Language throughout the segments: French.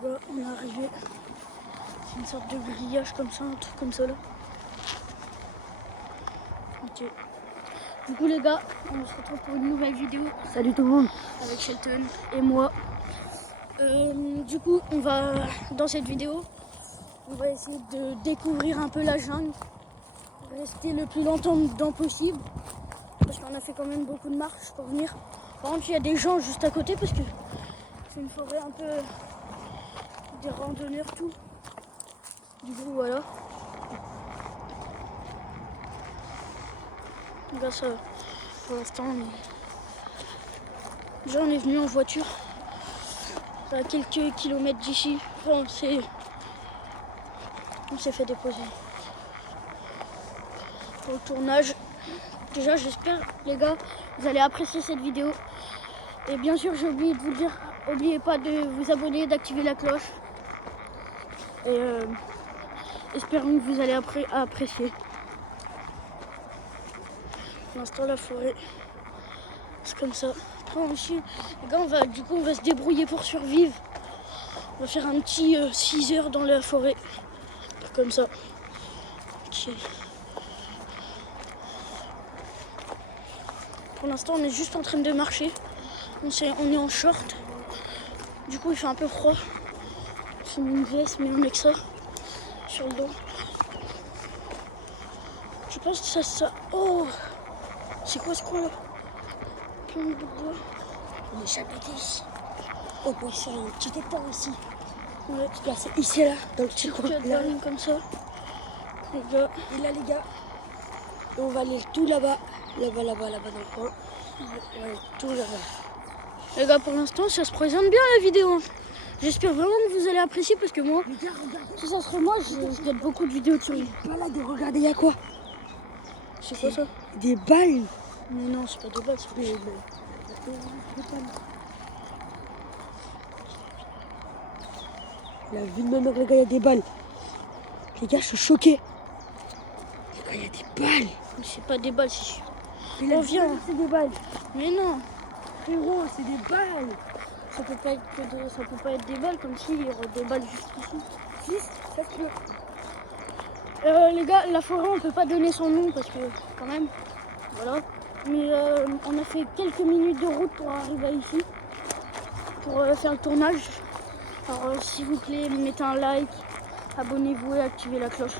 Les gars, on est arrivé. C'est une sorte de grillage comme ça, un truc comme ça là. Ok. Du coup les gars, on se retrouve pour une nouvelle vidéo. Salut tout le monde. Avec Shelton et moi. Du coup, on va dans cette vidéo, on va essayer de découvrir un peu la jungle, rester le plus longtemps possible, parce qu'on a fait quand même beaucoup de marches pour venir. Par contre, il y a des gens juste à côté parce que c'est une forêt un peu des randonneurs tout. Du coup, voilà. Là, ça, pour l'instant, déjà on est venu en voiture. À quelques kilomètres d'ici, enfin, on s'est fait déposer pour le tournage. Déjà, j'espère, les gars, vous allez apprécier cette vidéo. Et bien sûr, j'ai oublié de vous le dire, n'oubliez pas de vous abonner, d'activer la cloche. Et espérons que vous allez apprécier. Pour l'instant, la forêt, c'est comme ça. Après, aussi, les gars, on va se débrouiller pour survivre. On va faire un petit 6 heures dans la forêt. Comme ça. Okay. Pour l'instant, on est juste en train de marcher. On est en short. Du coup, il fait un peu froid. J'ai mis une veste, mais on met que ça sur le dos. Je pense que ça... Oh! C'est quoi ce coin là? Plein de bouts de bois. On est chapeauté ici. Oh, bon, il y a un petit étang aussi. Ouais, c'est ici là, dans le petit coin là. Comme ça. Les gars. Et là, les gars, et on va aller tout là-bas. Là-bas dans le coin. On va aller tout là-bas. Les gars, pour l'instant, ça se présente bien la vidéo. J'espère vraiment que vous allez apprécier parce que moi, les gars, regardez. Si ça serait moi, je regarde beaucoup de vidéos sur lui. Balade, regardez, il y a quoi? C'est quoi ça? Des balles. Mais non, c'est pas des balles, c'est des balles. La vie de ma mère, les gars, il y a des balles. Les gars, je suis choqué. Les gars, il y a des balles. Mais c'est pas des balles, c'est sûr. On vient. C'est des balles. Mais non. Frérot, c'est des balles. Ça peut pas être des balles comme s'il y aurait des balles juste ici. Si, ça se peut. Les gars, la forêt, on peut pas donner son nom parce que quand même, voilà. Mais on a fait quelques minutes de route pour arriver ici, pour faire le tournage. Alors s'il vous plaît, mettez un like, abonnez-vous et activez la cloche.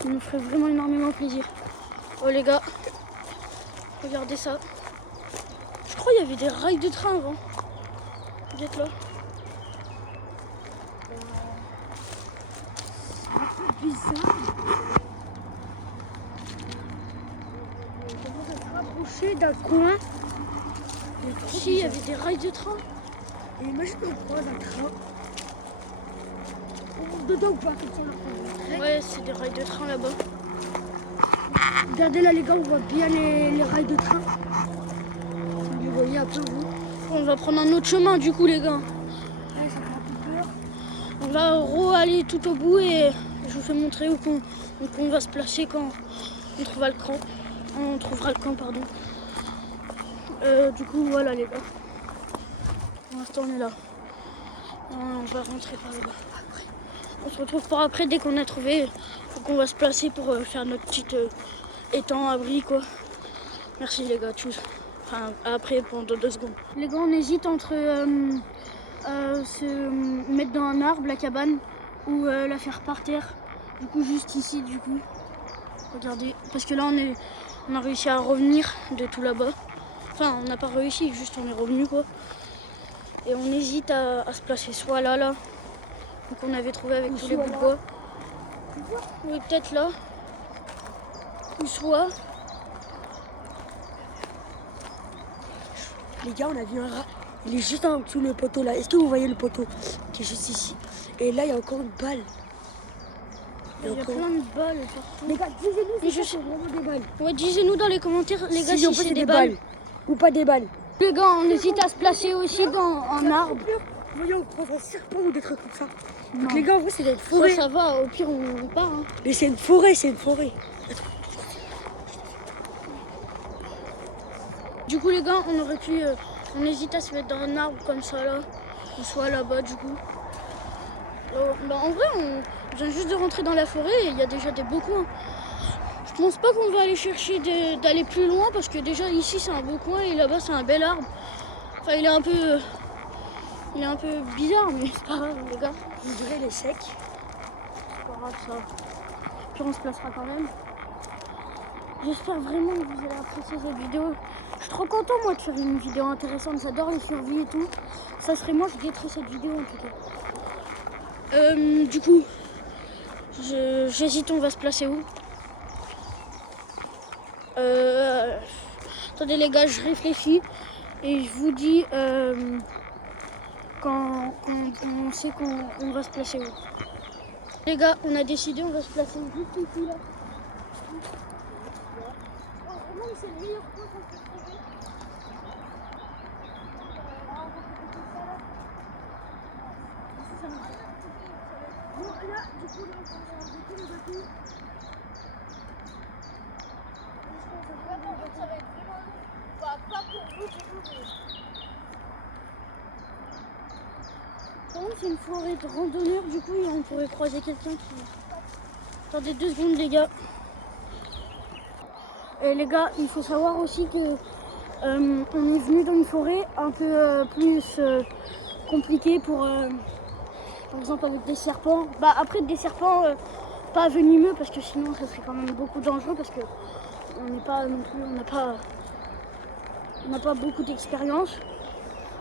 Ça nous ferait vraiment énormément plaisir. Oh les gars, regardez ça. Je crois qu'il y avait des rails de train avant. Regarde là. Bizarre. On commence à se rapprocher d'un coin. Si, il y avait des rails de train. Et imagine qu'on croise un train. Dedans ou pas comme ça. Ouais, c'est des rails de train là-bas. Regardez là les gars, on voit bien les rails de train. Vous les voyez un peu vous. On va prendre un autre chemin du coup les gars. Ouais, ça fait un peu peur. On va aller tout au bout et je vous fais montrer où on va se placer quand on trouvera le camp. On trouvera le camp, pardon. Du coup voilà les gars. Pour l'instant on est là. On va rentrer par là-bas. Après. On se retrouve par après dès qu'on a trouvé. Faut qu'on va se placer pour faire notre petite étang, abri quoi. Merci les gars, tous. Enfin après pendant 2 secondes. Les gars on hésite entre se mettre dans un arbre la cabane ou la faire par terre. Du coup juste ici du coup. Regardez. Parce que là on a réussi à revenir de tout là-bas. Enfin on n'a pas réussi, juste on est revenu quoi. Et on hésite à se placer soit là, donc on avait trouvé avec tous les bouts de bois. Oui, peut-être là. Ou soit. Les gars, on a vu un rat. Il est juste en dessous le poteau là. Est-ce que vous voyez le poteau qui est juste ici? Et là, il y a encore une balle. Il y a plein de balles partout. Les gars, disez-nous si c'est vraiment des balles. Ouais, disez-nous dans les commentaires, les gars, si c'est des balles. Ou pas des balles. Les gars, on hésite à se placer aussi dans un arbre. Voyons, on prend un serpent ou des trucs comme ça. Donc les gars, en vrai, c'est une forêt. Ça va, au pire, on part. Hein. Mais c'est une forêt, c'est une forêt. Du coup, les gars, on hésite à se mettre dans un arbre comme ça là. On soit là-bas du coup. Bah, en vrai, on vient juste de rentrer dans la forêt et il y a déjà des beaux coins. Je pense pas qu'on va aller chercher d'aller plus loin parce que déjà ici c'est un beau coin et là-bas c'est un bel arbre. Enfin, il est un peu bizarre, mais c'est pas grave, les gars. On dirait il est sec. C'est pas grave ça. Puis on se placera quand même. J'espère vraiment que vous allez apprécier cette vidéo. Je suis trop content moi de faire une vidéo intéressante. J'adore les survies et tout. Ça serait moi, je guetterais cette vidéo en tout cas. Du coup, j'hésite, on va se placer où? Attendez les gars, je réfléchis et je vous dis quand on sait qu'on va se placer où. Les gars, on a décidé, on va se placer juste ici là. Vraiment, c'est le meilleur point qu'on peut trouver. Bon, là, du coup, là, on va arrêter le bateau. Ça va être vraiment long. Bah, pas pour vous, du coup, mais... Par contre, c'est une forêt de randonneurs, du coup, et on pourrait croiser quelqu'un qui... Attendez 2 secondes, les gars. Et les gars, il faut savoir aussi que on est venu dans une forêt un peu plus compliquée pour exemple avec des serpents. Bah après des serpents pas venimeux parce que sinon ça serait quand même beaucoup dangereux parce que on n'est pas non plus, on n'a pas beaucoup d'expérience.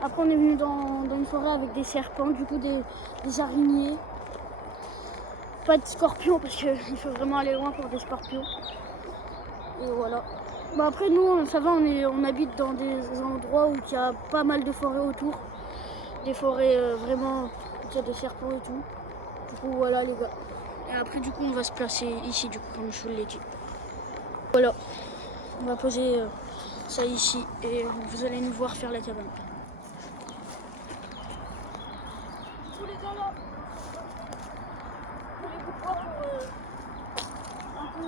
Après on est venu dans une forêt avec des serpents, du coup des araignées. Pas de scorpions parce qu'il faut vraiment aller loin pour des scorpions. Et voilà. Bah après nous ça va, on habite dans des endroits où il y a pas mal de forêts autour. Des forêts vraiment où il y a des serpents et tout. Du coup voilà les gars. Et après du coup on va se placer ici du coup comme je vous l'ai dit. Voilà. On va poser ça ici et vous allez nous voir faire la cabane. Tous les gars là. Pour les bouts de bois pour un peu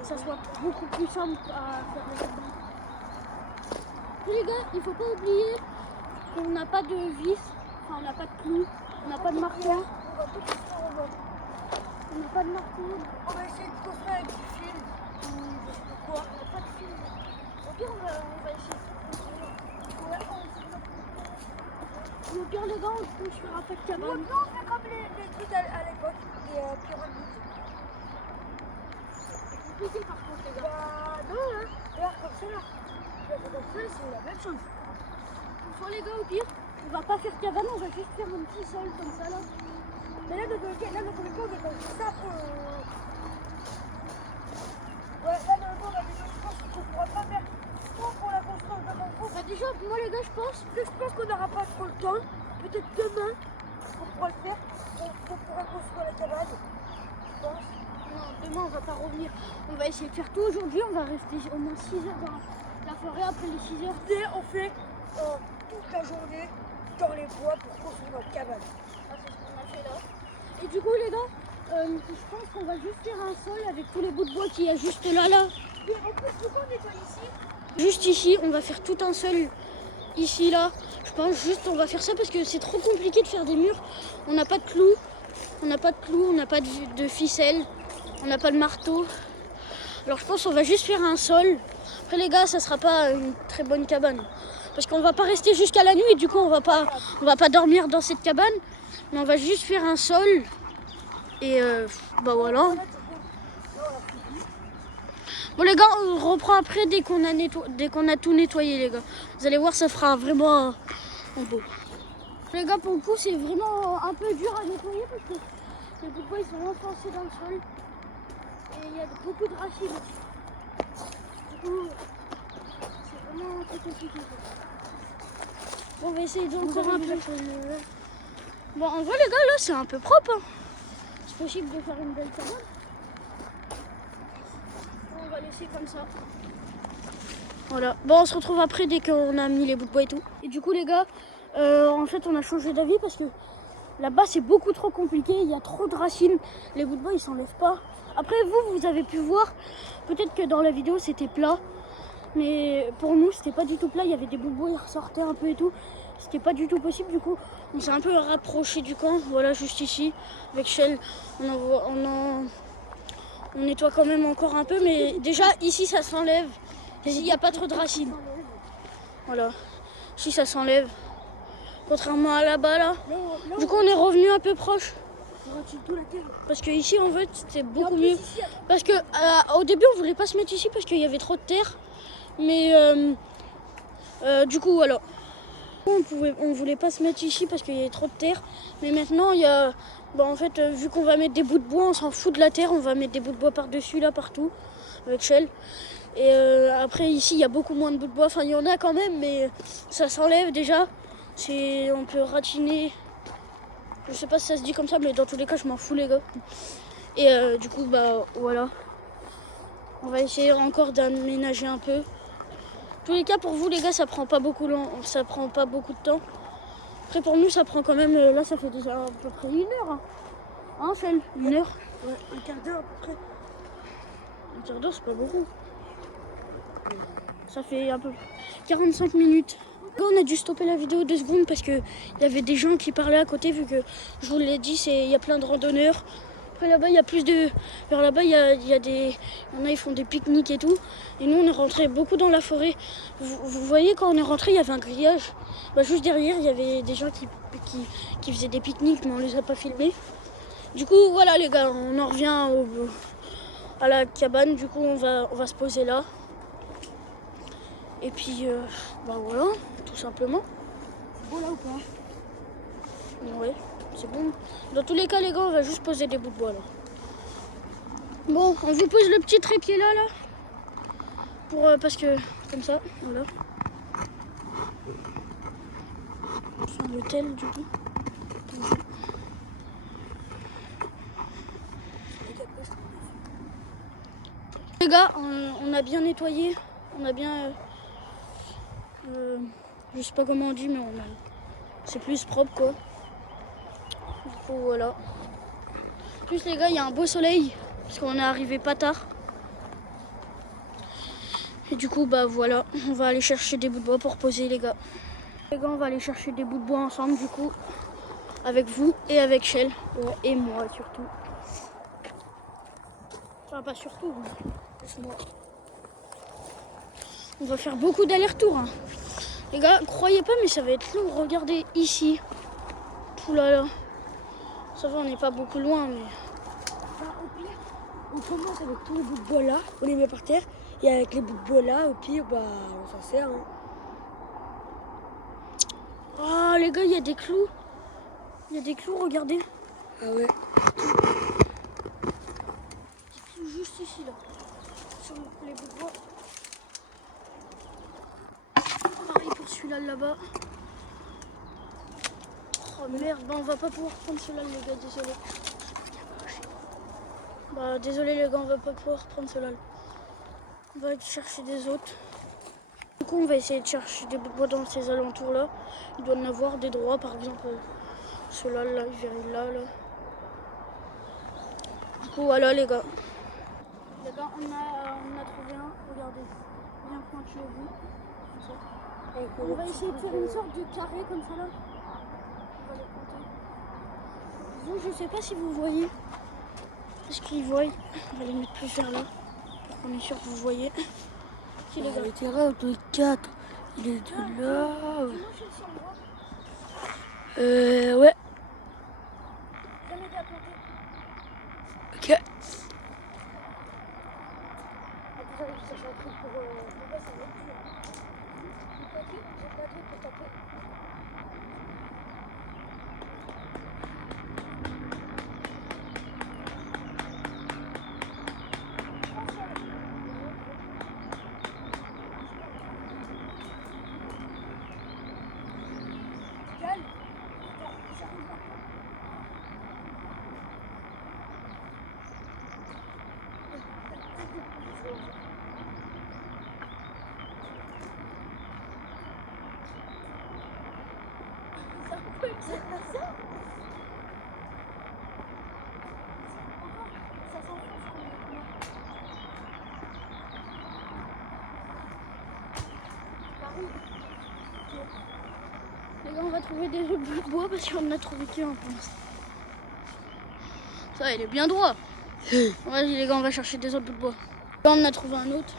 que ça soit beaucoup plus simple à faire la cabane. Et les gars, il faut pas oublier qu'on n'a pas de vis, enfin on n'a pas de clous, on n'a pas de marteau. On n'a pas de marteau. On va essayer de coffrer avec du fil. Pourquoi? On n'a pas de fil. Au pire, on va essayer de au pire, les gars, on peut se faire un peu de cabane. Non, on fait comme les trucs à l'époque, les pyramides. C'est compliqué par contre, les gars. Bah non, hein. Regarde comme ça là. Comme ça, c'est la même chose. Soit les gars, au pire, on va pas faire cabane, on va juste faire un petit sol comme ça là. Mais là, dans le cas, on est dans le sable. Ouais, là, dans le cas, on a des choses, je pense qu'on ne pourra pas faire tant pour la construire comme on faut. Bah déjà, moi les gars, je pense qu'on n'aura pas trop le temps. Peut-être demain, on pourra le faire. On pourra construire la cabane. Je pense. non, demain on va pas revenir. On va essayer de faire tout aujourd'hui, on va rester au moins 6 heures dans la forêt après les 6 heures. Et on fait toute la journée dans les bois pour construire notre cabane. Ah, c'est ce qu'on a fait là. Et du coup les gars, je pense qu'on va juste faire un sol avec tous les bouts de bois qu'il y a juste là. Et en plus, pourquoi on nettoie ici? Juste ici, on va faire tout un sol ici là. Je pense juste on va faire ça parce que c'est trop compliqué de faire des murs. On n'a pas de clous, on n'a pas de ficelle, on n'a pas de marteau. Alors je pense qu'on va juste faire un sol. Après les gars, ça sera pas une très bonne cabane. Parce qu'on va pas rester jusqu'à la nuit et du coup on va pas dormir dans cette cabane. Mais on va juste faire un sol. Et bah voilà. Bon les gars, on reprend après dès qu'on a tout nettoyé les gars. Vous allez voir, ça fera vraiment un beau. Les gars, pour le coup, c'est vraiment un peu dur à nettoyer parce que les bouts de bois ils sont enfoncés dans le sol. Et il y a beaucoup de racines aussi. Du coup, c'est vraiment très compliqué. Bon, on va essayer d'encore un peu. Bon, en vrai les gars, là c'est un peu propre. Hein. C'est possible de faire une belle cabane. On va laisser comme ça. Voilà. Bon, on se retrouve après dès qu'on a mis les bouts de bois et tout. Et du coup les gars, en fait on a changé d'avis parce que là-bas c'est beaucoup trop compliqué. Il y a trop de racines. Les bouts de bois ils s'enlèvent pas. Après vous avez pu voir, peut-être que dans la vidéo c'était plat. Mais pour nous c'était pas du tout plat. Il y avait des bouts de bois, ils ressortaient un peu et tout. c'était pas du tout possible. Du coup, on s'est un peu rapproché du camp. Voilà, juste ici. Avec Shell, on nettoie quand même encore un peu. Mais déjà, ici, ça s'enlève. Ici, il n'y a pas trop de racines. Voilà. Ici, ça s'enlève. Contrairement à là-bas, là. Du coup, on est revenu un peu proche. Parce que ici, en fait, c'était beaucoup mieux. Parce que au début, on voulait pas se mettre ici parce qu'il y avait trop de terre. Mais du coup, voilà. On voulait pas se mettre ici parce qu'il y avait trop de terre. Mais maintenant, il y a... en fait, vu qu'on va mettre des bouts de bois, on s'en fout de la terre. On va mettre des bouts de bois par-dessus, là, partout. Avec Shell. Et après, ici, il y a beaucoup moins de bouts de bois. Enfin, il y en a quand même, mais ça s'enlève déjà. On peut ratiner. Je sais pas si ça se dit comme ça, mais dans tous les cas, je m'en fous, les gars. Et du coup, voilà. On va essayer encore d'aménager un peu. En tous les cas, pour vous, les gars, ça prend pas beaucoup de temps. Après, pour nous, ça prend quand même... là, ça fait déjà à peu près 1 heure. Hein, Celle 1 heure. Ouais, un quart d'heure à peu près. Un quart d'heure, c'est pas beaucoup. Ça fait un peu 45 minutes. Là, on a dû stopper la vidéo 2 secondes parce qu'il y avait des gens qui parlaient à côté, vu que, je vous l'ai dit, il y a plein de randonneurs. Après, là-bas, il y a plus de... Vers là-bas, il y a des... Il y en a, ils font des pique-niques et tout. Et nous, on est rentré beaucoup dans la forêt. Vous voyez, quand on est rentré, il y avait un grillage. Juste derrière, il y avait des gens qui faisaient des pique-niques, mais on les a pas filmés. Du coup, voilà, les gars, on en revient à la cabane. Du coup, on va se poser là. Et puis, voilà, tout simplement. C'est beau là ou pas? Ouais, c'est bon. Dans tous les cas, les gars, on va juste poser des bouts de bois là. Bon, on vous pose le petit trépied là. Parce que, comme ça, voilà. Enfin, l'hôtel, du coup. Les gars, on a bien nettoyé. On a bien... je sais pas comment on dit, mais c'est plus propre, quoi. Du coup, voilà. En plus, les gars, il y a un beau soleil. Parce qu'on est arrivé pas tard. Et du coup, voilà. On va aller chercher des bouts de bois pour poser, les gars. Les gars, on va aller chercher des bouts de bois ensemble, du coup. Avec vous et avec Shell. Ouais, et moi, surtout. Enfin, pas surtout, mais moi. On va faire beaucoup d'allers-retours. Hein. Les gars, croyez pas, mais ça va être lourd. Regardez ici. Ouh là là. Ça va, on n'est pas beaucoup loin, mais... Au pire, on commence avec tous les bouts de bois là, on les met par terre. Et avec les bouts de bois là, au pire, on s'en sert. Hein. Ah, les gars, il y a des clous. Il y a des clous, regardez. Ah ouais. Des clous juste ici, là. Sur les bouts de bois. Pareil pour celui-là, là-bas. Oh merde, on va pas pouvoir prendre celui-là, les gars, désolé. Désolé, les gars, on va pas pouvoir prendre celui-là. On va aller chercher des autres. Du coup, on va essayer de chercher des bouts de bois dans ces alentours-là. Il doit y en avoir des droits, par exemple, ceux-là, là, il verrait là. Du coup, voilà, les gars. Les gars, on a trouvé un, regardez, bien pointu au bout. Comme ça. On va essayer de faire une sorte de carré comme ça, là. On va les compter. Vous, je sais pas si vous voyez. Est-ce qu'ils voient? On va les mettre plus vers là. Pour qu'on est sûr que vous voyez. Si, les gars. Le terrain de 4, il est de là. Ouais. Ok. Les trouver des autres bouts de bois parce qu'on en a trouvé qu'un pour l'instant. Ça, il est bien droit. Vas-y les gars, on va chercher des autres bouts de bois. Là, on en a trouvé un autre.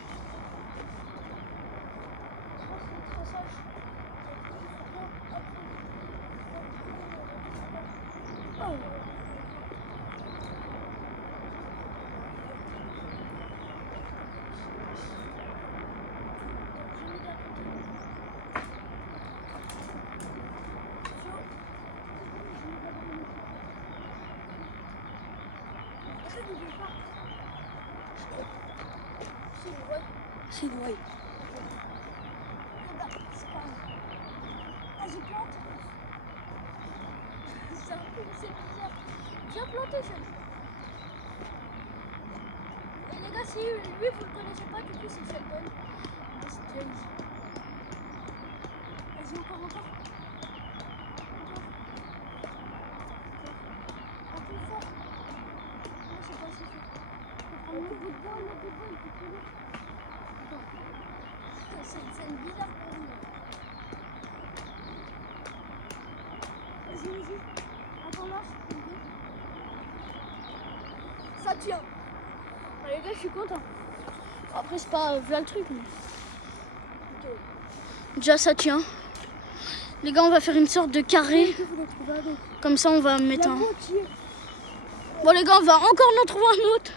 C'est vrai. Vas-y, plante. C'est bizarre. Viens planter, ça. Et les gars, si lui, vous le connaissez pas, du coup, c'est Sheldon. C'est James. Vas-y, encore. Un peu fort. Non, c'est pas assez fort. Faut prendre le bout de bois, il peut plus lourd. C'est une bizarre pour nous. Vas-y. Attends là. Ça tient. Les gars, je suis content. Après, c'est pas voilà le truc, mais. Déjà, ça tient. Les gars, on va faire une sorte de carré. Comme ça, on va mettre un. Bon, les gars, on va encore en trouver un autre.